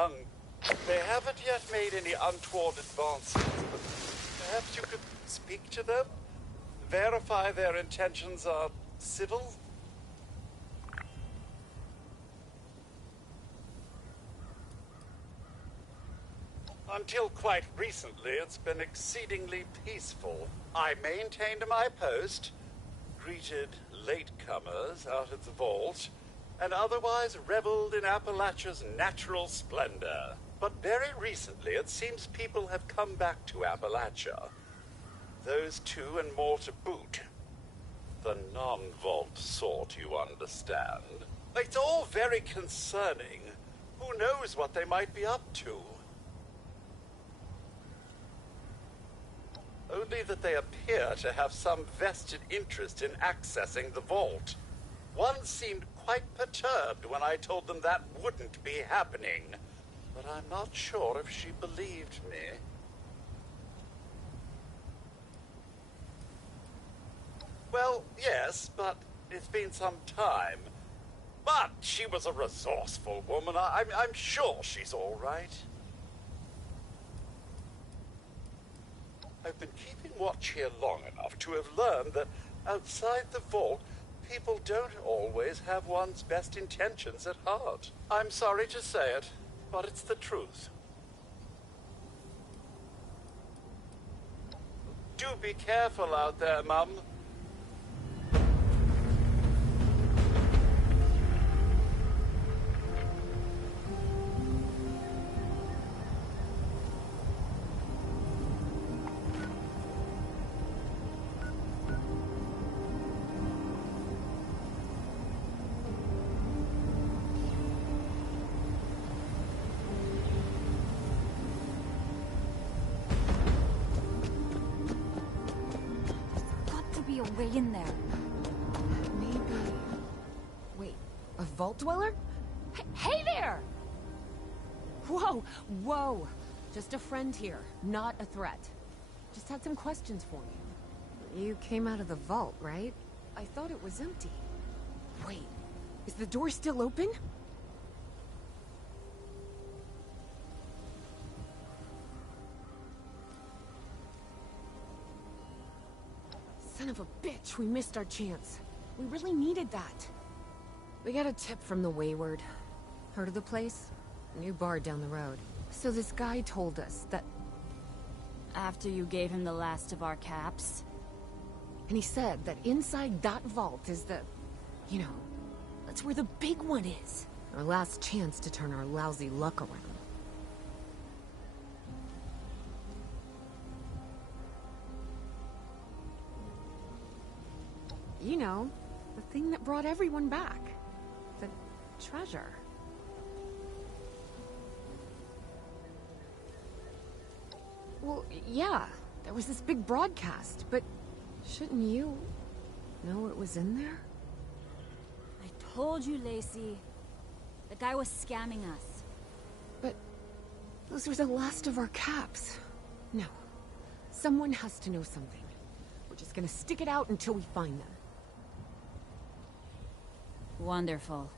young. They haven't yet made any untoward advances, but perhaps you could speak to them? Verify their intentions are civil? Until quite recently, it's been exceedingly peaceful. I maintained my post, greeted latecomers out of the vault, and otherwise reveled in Appalachia's natural splendor. But very recently, it seems people have come back to Appalachia. Those two and more to boot. The non-vault sort, you understand. It's all very concerning. Who knows what they might be up to? Only that they appear to have some vested interest in accessing the vault. One seemed quite perturbed when I told them that wouldn't be happening, but I'm not sure if she believed me. Well, yes, but it's been some time. But she was a resourceful woman. I'm sure she's all right. I've been keeping watch here long enough to have learned that outside the vault, people don't always have one's best intentions at heart. I'm sorry to say it, but it's the truth. Do be careful out there, Mum. A way in there. Maybe... Wait, a vault dweller? Hey there! Whoa, whoa! Just a friend here, not a threat. Just had some questions for you. You came out of the vault, right? I thought it was empty. Wait, is the door still open? Son of a bitch, we missed our chance. We really needed that. We got a tip from the Wayward. Heard of the place? New bar down the road. So this guy told us that... After you gave him the last of our caps? And he said that inside that vault is the... You know, that's where the big one is. Our last chance to turn our lousy luck around. You know, the thing that brought everyone back. The treasure. Well, yeah, there was this big broadcast, but shouldn't you know what was in there? I told you, Lacey. The guy was scamming us. But those were the last of our caps. No. Someone has to know something. We're just gonna stick it out until we find them. Wonderful.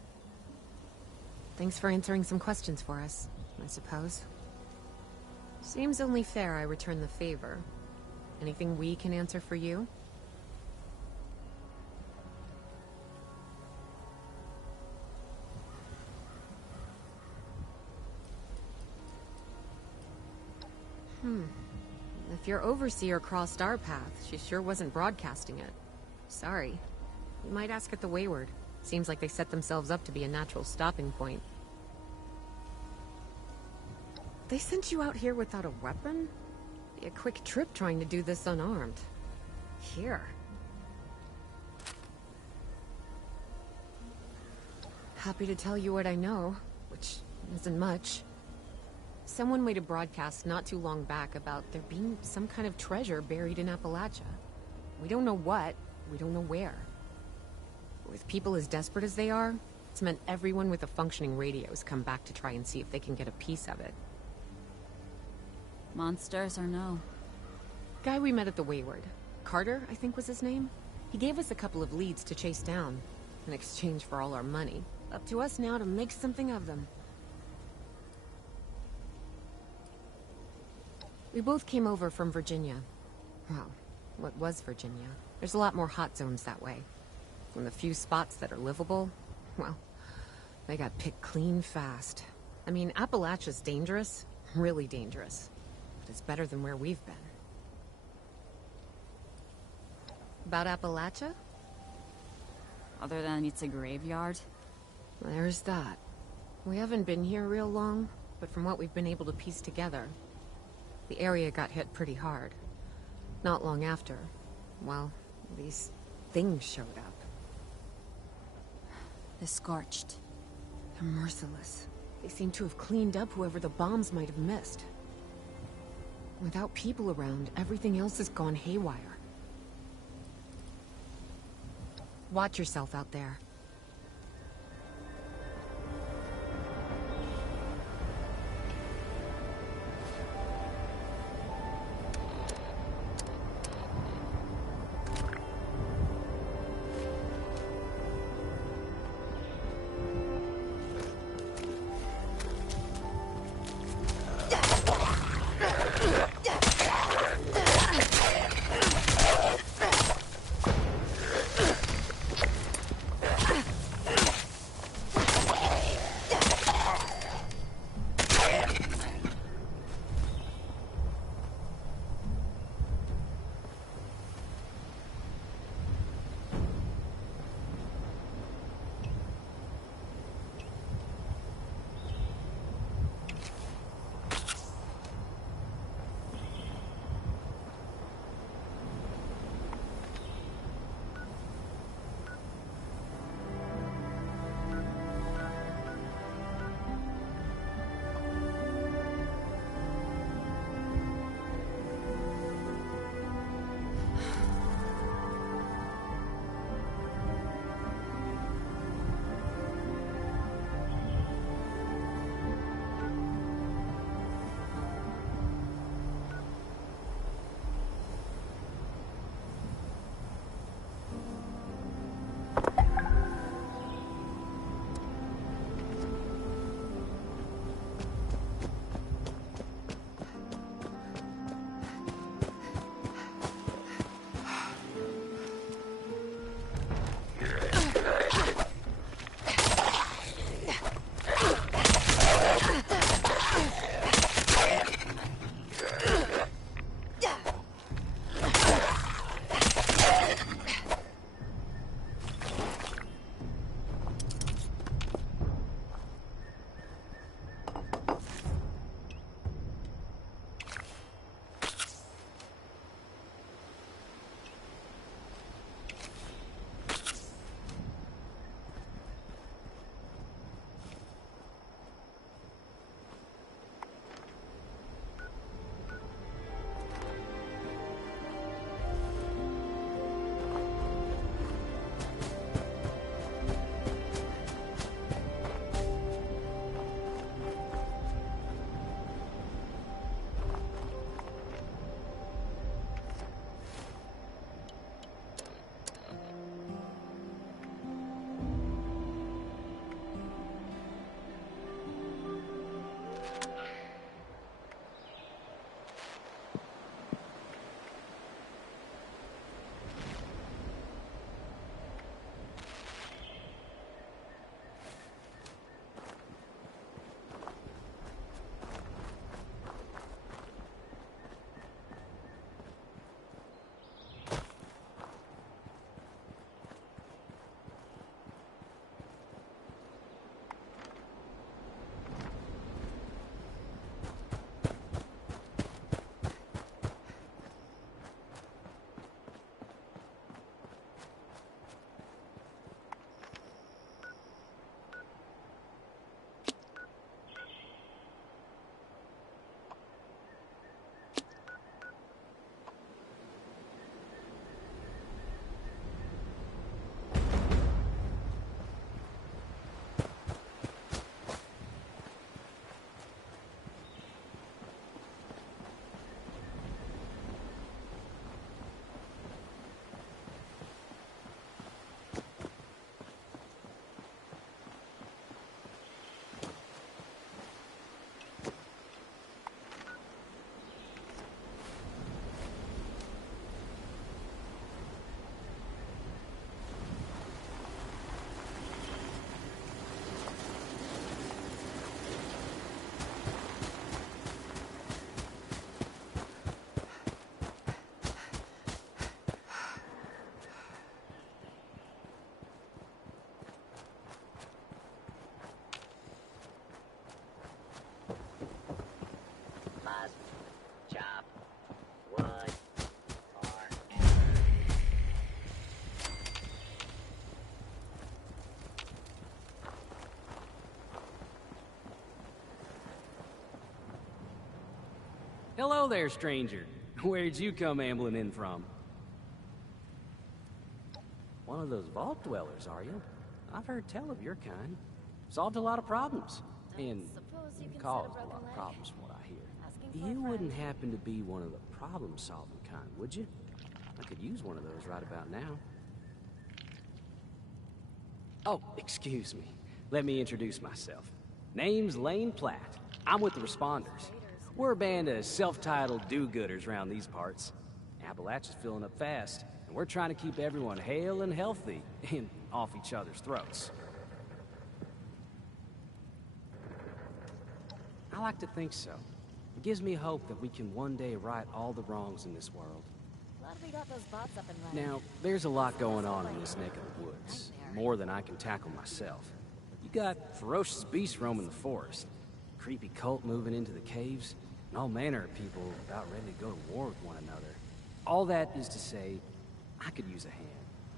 Thanks for answering some questions for us, I suppose. Seems only fair I return the favor. Anything we can answer for you? If your overseer crossed our path, she sure wasn't broadcasting it. Sorry. You might ask at the Wayward. Seems like they set themselves up to be a natural stopping point. They sent you out here without a weapon? Be a quick trip trying to do this unarmed. Here. Happy to tell you what I know, which isn't much. Someone made a broadcast not too long back about there being some kind of treasure buried in Appalachia. We don't know what, we don't know where. With people as desperate as they are, it's meant everyone with a functioning radio has come back to try and see if they can get a piece of it. Monsters or no? Guy we met at the Wayward. Carter, I think was his name. He gave us a couple of leads to chase down, in exchange for all our money. Up to us now to make something of them. We both came over from Virginia. Well, what was Virginia? There's a lot more hot zones that way. And the few spots that are livable, well, they got picked clean fast. I mean, Appalachia's dangerous, really dangerous. But it's better than where we've been. About Appalachia? Other than it's a graveyard? There's that. We haven't been here real long, but from what we've been able to piece together, the area got hit pretty hard. Not long after, well, these things showed up. The Scorched. They're merciless. They seem to have cleaned up whoever the bombs might have missed. Without people around, everything else has gone haywire. Watch yourself out there. Hello there, stranger. Where'd you come ambling in from? One of those vault dwellers, are you? I've heard tell of your kind. Solved a lot of problems. And Suppose you can caused set a lot broken of leg. problems from what I hear. Asking for a You wouldn't friend. happen to be one of the problem-solving kind, would you? I could use one of those right about now. Oh, excuse me. Let me introduce myself. Name's Lane Platt. I'm with the Responders. We're a band of self-titled do-gooders around these parts. Appalachia's filling up fast, and we're trying to keep everyone hale and healthy and off each other's throats. I like to think so. It gives me hope that we can one day right all the wrongs in this world. Glad we got those bots up and running. Now, there's a lot going on in this neck of the woods. More than I can tackle myself. You got ferocious beasts roaming the forest, creepy cult moving into the caves, and all manner of people about ready to go to war with one another. All that is to say, I could use a hand.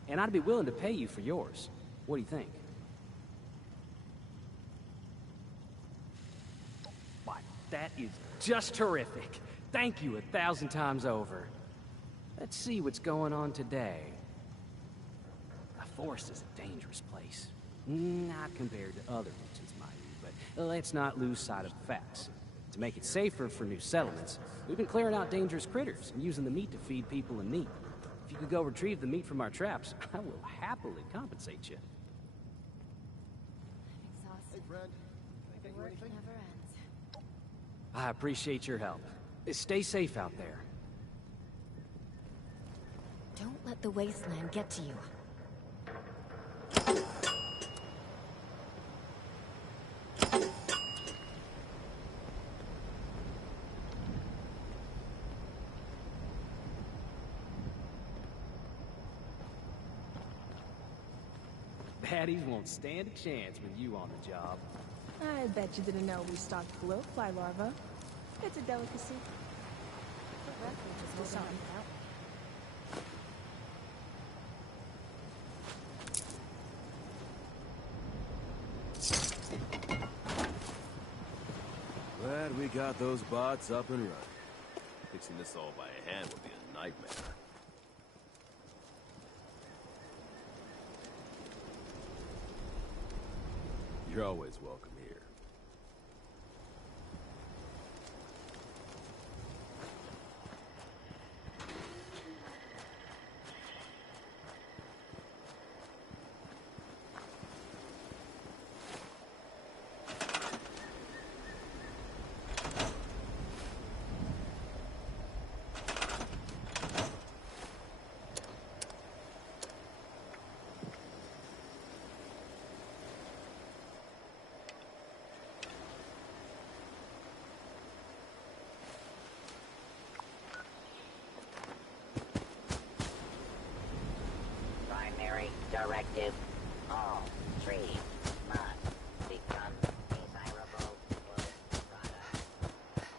And I'd be willing to pay you for yours. What do you think? Why, that is just terrific. Thank you 1,000 times over. Let's see what's going on today. The forest is a dangerous place. Not compared to other regions, mind you, but let's not lose sight of the facts. To make it safer for new settlements, we've been clearing out dangerous critters and using the meat to feed people in need. If you could go retrieve the meat from our traps, I will happily compensate you. Exhausted. Friend, The work never ends. I appreciate your help. Stay safe out there. Don't let the wasteland get to you. Baddies won't stand a chance with you on the job. I bet you didn't know we stocked bloatfly larvae. It's a delicacy. The refuge is holding us out. glad we got those bots up and running. Fixing this all by hand would be a nightmare. You're always welcome here. Primary directive. All trees must become desirable wood products.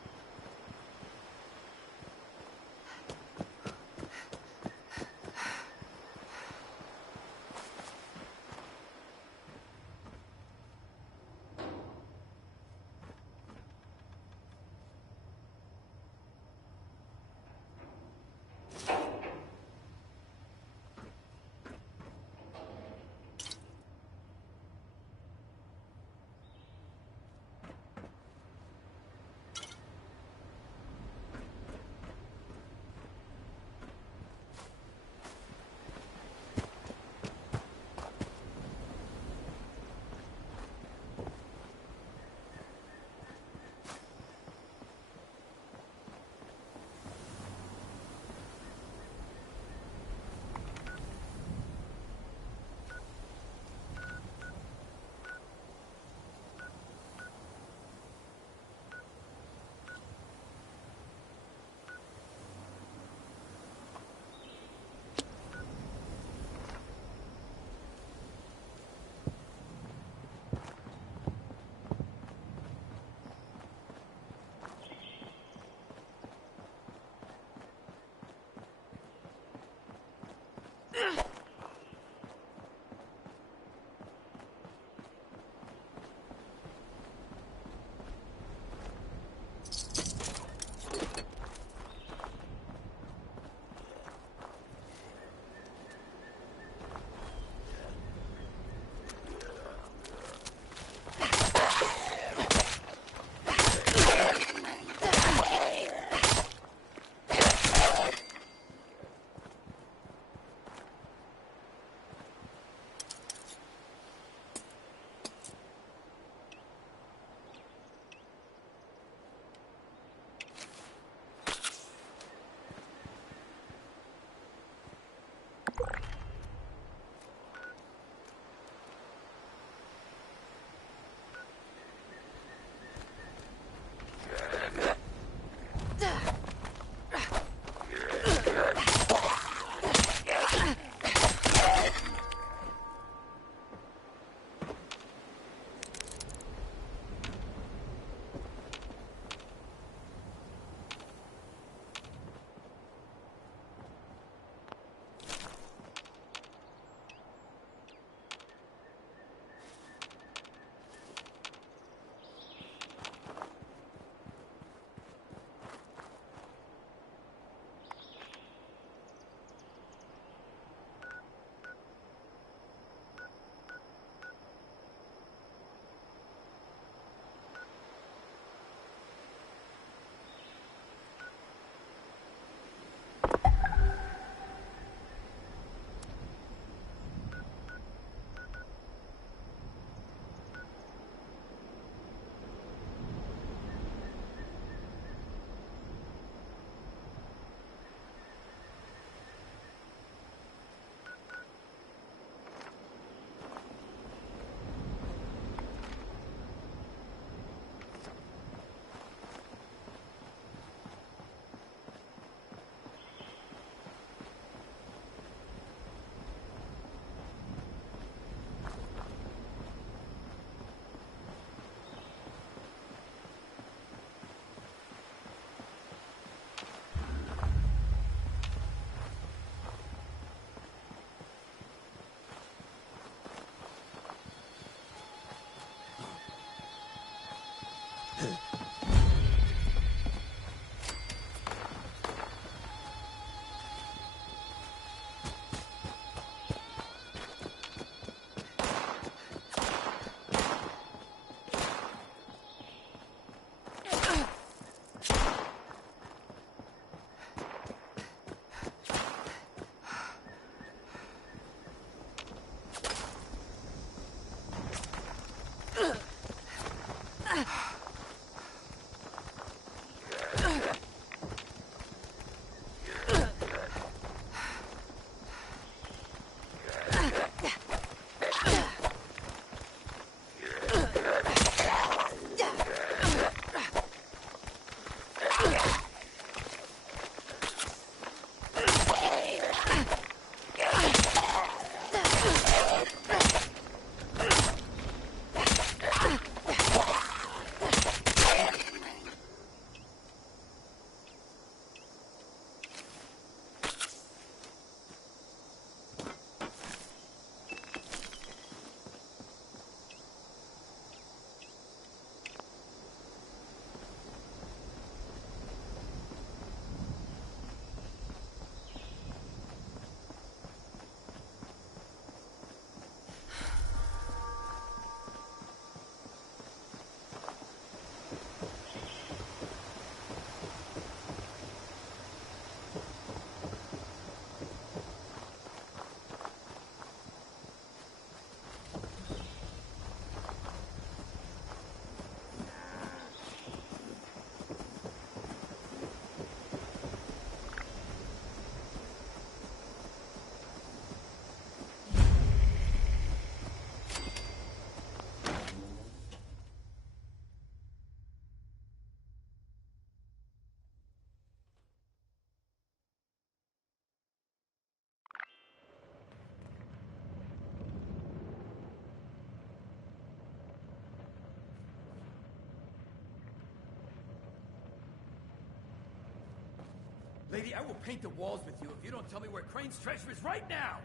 Lady, I will paint the walls with you if you don't tell me where Crane's treasure is right now!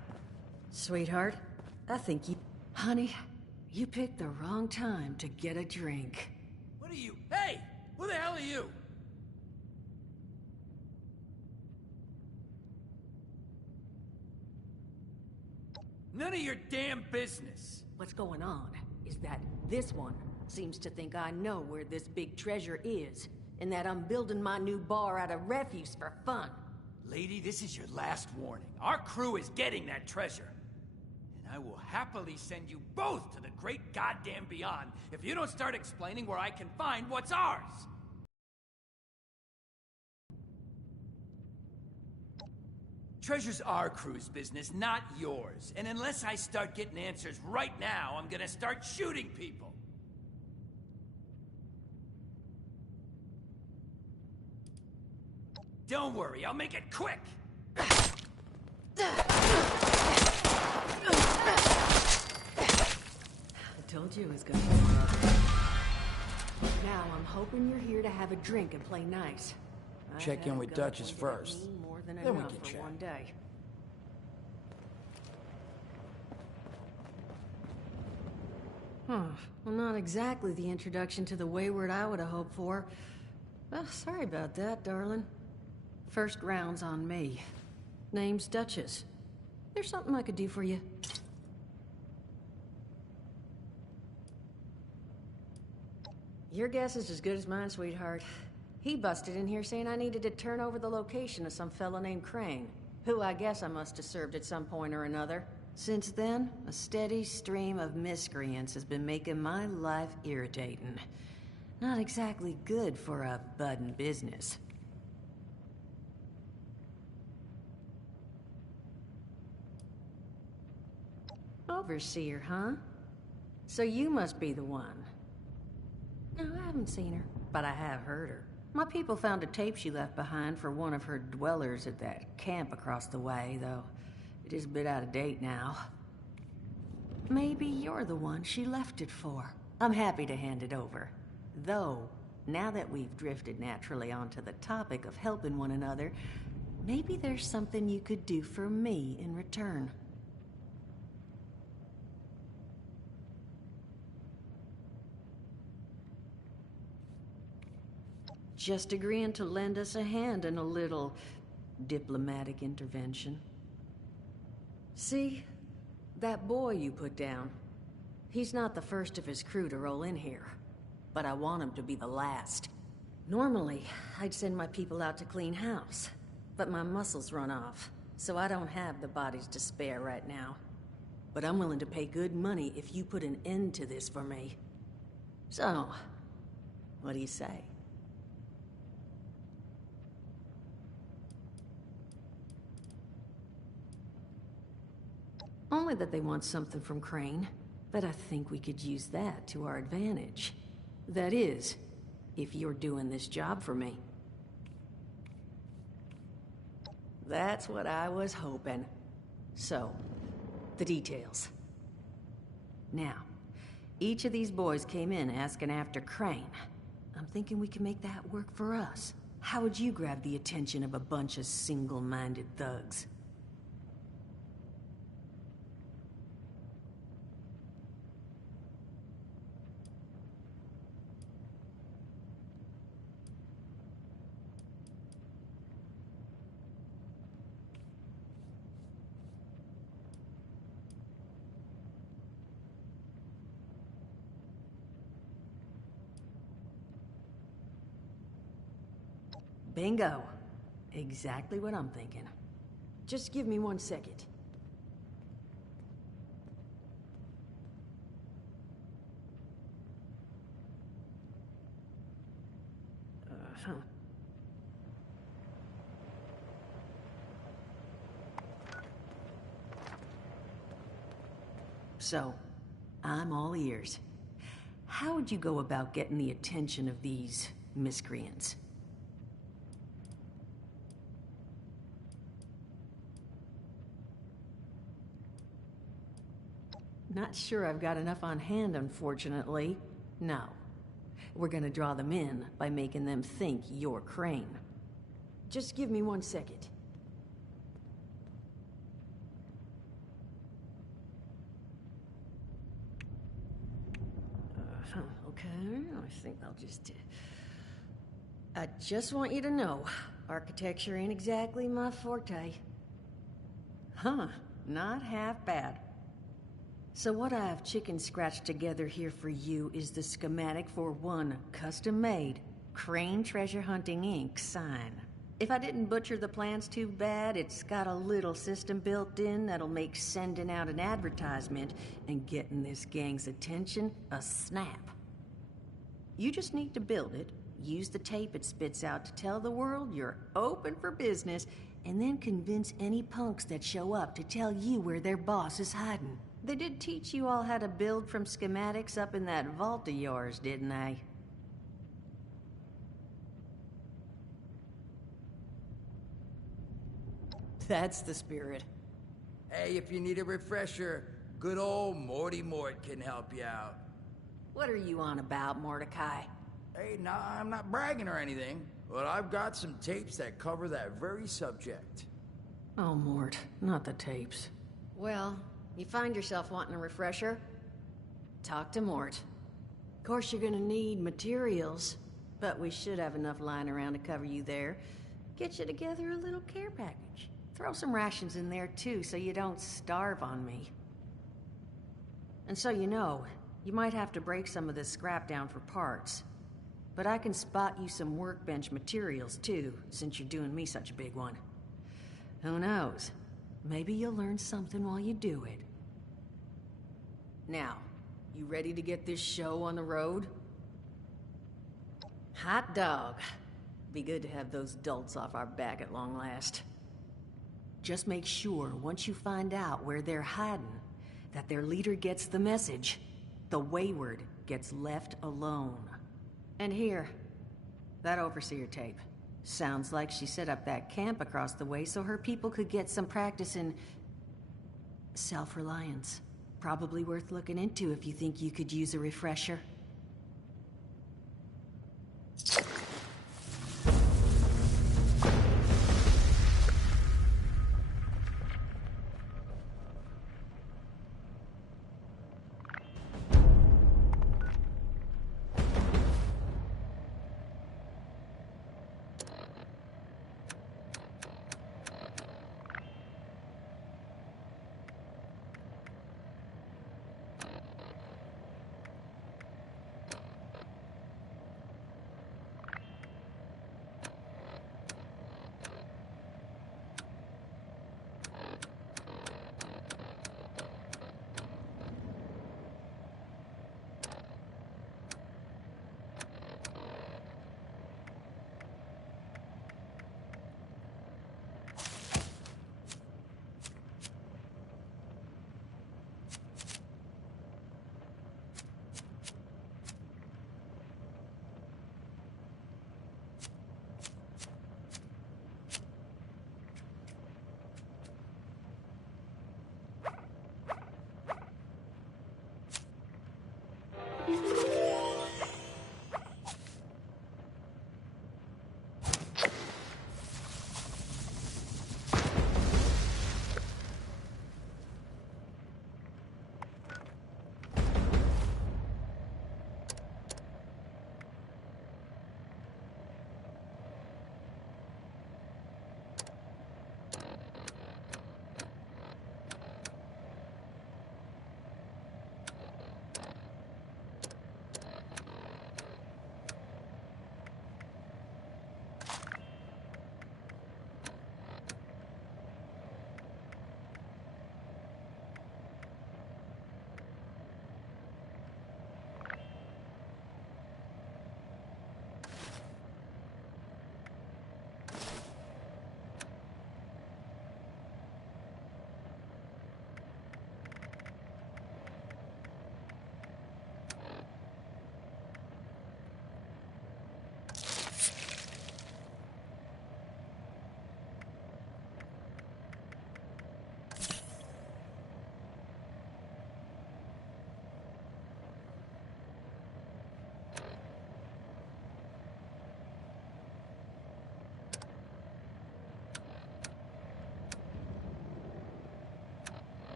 Sweetheart, I think you... Honey, you picked the wrong time to get a drink. What are you... Hey! Who the hell are you? None of your damn business! What's going on is that this one seems to think I know where this big treasure is, and that I'm building my new bar out of refuse for fun. Lady, this is your last warning. Our crew is getting that treasure. And I will happily send you both to the great goddamn beyond if you don't start explaining where I can find what's ours! Treasure's our crew's business, not yours. And unless I start getting answers right now, I'm gonna start shooting people. Don't worry, I'll make it quick! I told you it was gonna be rough. Now I'm hoping you're here to have a drink and play nice. Check in with Duchess first. Then we can chat. One day. Well, not exactly the introduction to the Wayward I would have hoped for. Well, sorry about that, darling. First round's on me. Name's Duchess. There's something I could do for you. Your guess is as good as mine, sweetheart. He busted in here saying I needed to turn over the location of some fella named Crane, who I guess I must have served at some point or another. Since then, a steady stream of miscreants has been making my life irritating. Not exactly good for a budding business. Overseer, huh? So you must be the one. No, I haven't seen her, but I have heard her. My people found a tape she left behind for one of her dwellers at that camp across the way, though it is a bit out of date now. Maybe you're the one she left it for. I'm happy to hand it over. Though, now that we've drifted naturally onto the topic of helping one another, maybe there's something you could do for me in return. Just agreeing to lend us a hand in a little diplomatic intervention. See? That boy you put down. He's not the first of his crew to roll in here. But I want him to be the last. Normally, I'd send my people out to clean house. But my muscles run off, so I don't have the bodies to spare right now. But I'm willing to pay good money if you put an end to this for me. So, what do you say? Only that they want something from Crane, but I think we could use that to our advantage. That is, if you're doing this job for me. That's what I was hoping. So, the details. Now, each of these boys came in asking after Crane. I'm thinking we can make that work for us. How would you grab the attention of a bunch of single-minded thugs? Bingo. Exactly what I'm thinking. Just give me 1 second. Uh-huh. So, I'm all ears. How would you go about getting the attention of these miscreants? Not sure I've got enough on hand, unfortunately. No. We're gonna draw them in by making them think you're Crane. Just give me 1 second. Okay, I think I'll just... I just want you to know, architecture ain't exactly my forte. Huh, not half bad. So what I've chicken scratched together here for you is the schematic for one custom-made Crane Treasure Hunting Inc. sign. If I didn't butcher the plans too bad, it's got a little system built in that'll make sending out an advertisement and getting this gang's attention a snap. You just need to build it, use the tape it spits out to tell the world you're open for business, and then convince any punks that show up to tell you where their boss is hiding. They did teach you all how to build from schematics up in that vault of yours, didn't they? That's the spirit. Hey, if you need a refresher, good old Morty Mort can help you out. What are you on about, Mordecai? Hey, nah, I'm not bragging or anything, but I've got some tapes that cover that very subject. Oh, Mort, not the tapes. Well, you find yourself wanting a refresher? Talk to Mort. Of course, you're gonna need materials, but we should have enough lying around to cover you there. Get you together a little care package. Throw some rations in there, too, so you don't starve on me. And so you know, you might have to break some of this scrap down for parts. But I can spot you some workbench materials, too, since you're doing me such a big one. Who knows? Maybe you'll learn something while you do it. Now, you ready to get this show on the road? Hot dog. Be good to have those dolts off our back at long last. Just make sure, once you find out where they're hiding, that their leader gets the message. The wayward gets left alone. And here, that overseer tape. Sounds like she set up that camp across the way so her people could get some practice in... self-reliance. Probably worth looking into if you think you could use a refresher.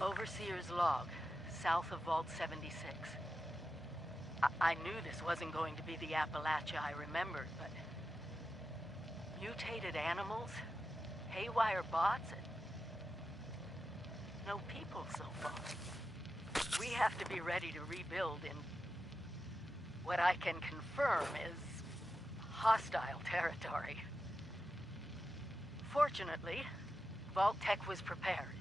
Overseer's log, south of Vault 76. I knew this wasn't going to be the Appalachia I remembered, but... mutated animals, haywire bots, and... no people so far. We have to be ready to rebuild in... what I can confirm is... hostile territory. Fortunately, Vault Tech was prepared.